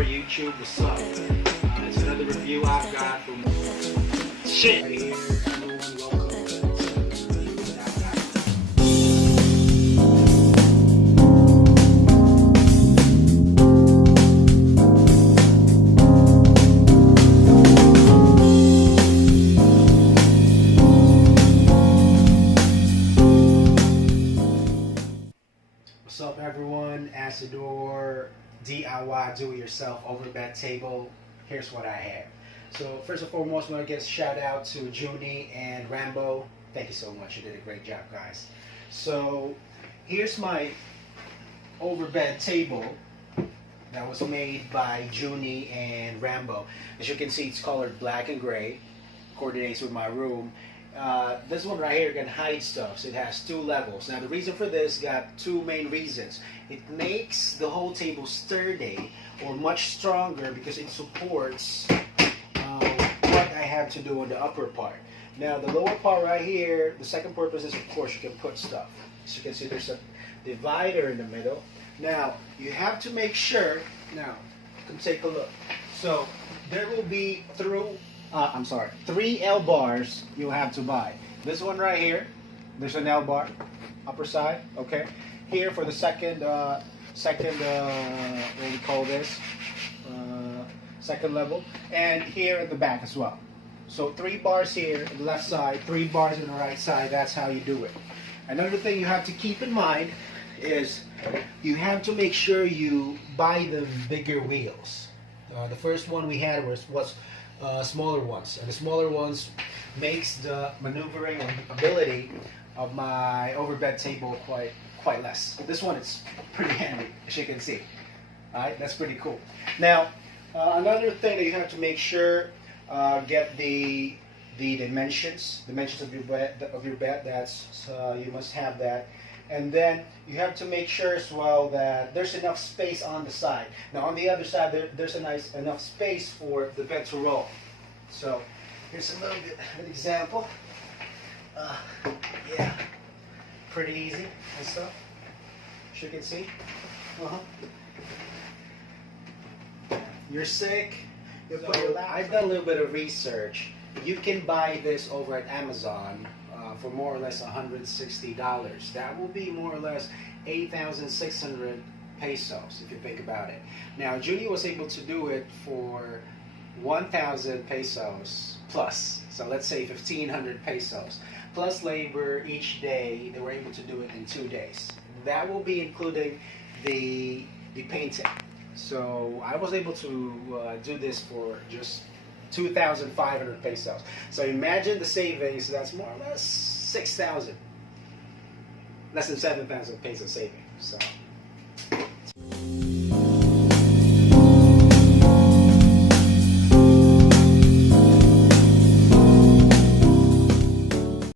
Acedhore YouTube. What's up? It's another review I've got from shit right here. Everyone, welcome to the review that I've got. What's up, everyone? Acedhore DIY do-it-yourself overbed table. Here's what I have. So first and foremost, I want to give a shout out to Junny and Rambo. Thank you so much. You did a great job, guys. So here's my overbed table that was made by Junny and Rambo. As you can see, it's colored black and gray. Coordinates with my room. This one right here can hide stuff, so it has two levels. Now the reason for this got two main reasons. It makes the whole table sturdy or much stronger because it supports what I have to do on the upper part. Now the lower part right here, the second purpose is, of course, you can put stuff. As you can see, there's a divider in the middle. Now you have to make sure, now you can take a look. So there will be three L bars you'll have to buy. This one right here, there's an L bar, upper side, okay? Here for the second what do we call this? Second level, and here at the back as well. So 3 bars here on the left side, 3 bars on the right side. That's how you do it. Another thing you have to keep in mind is you have to make sure you buy the bigger wheels. The first one we had was smaller ones, and the smaller ones makes the maneuvering ability of my overbed table quite less. This one is pretty handy, as you can see. Alright, that's pretty cool. Now, another thing that you have to make sure, get the dimensions of your bed. That's you must have that. And then you have to make sure as well that there's enough space on the side. Now on the other side, there's enough space for the bed to roll. So here's a little bit of an example. Yeah, pretty easy and stuff, as you can see. You're sick. I've done a little bit of research. You can buy this over at Amazon for more or less $160. That will be more or less 8,600 pesos if you think about it. Now Judy was able to do it for 1,000 pesos plus, so let's say 1,500 pesos plus labor each day. They were able to do it in 2 days. That will be including the painting. So I was able to do this for just 2,500 pesos. So imagine the savings. That's more or less 6,000, less than 7,000 pesos saving. So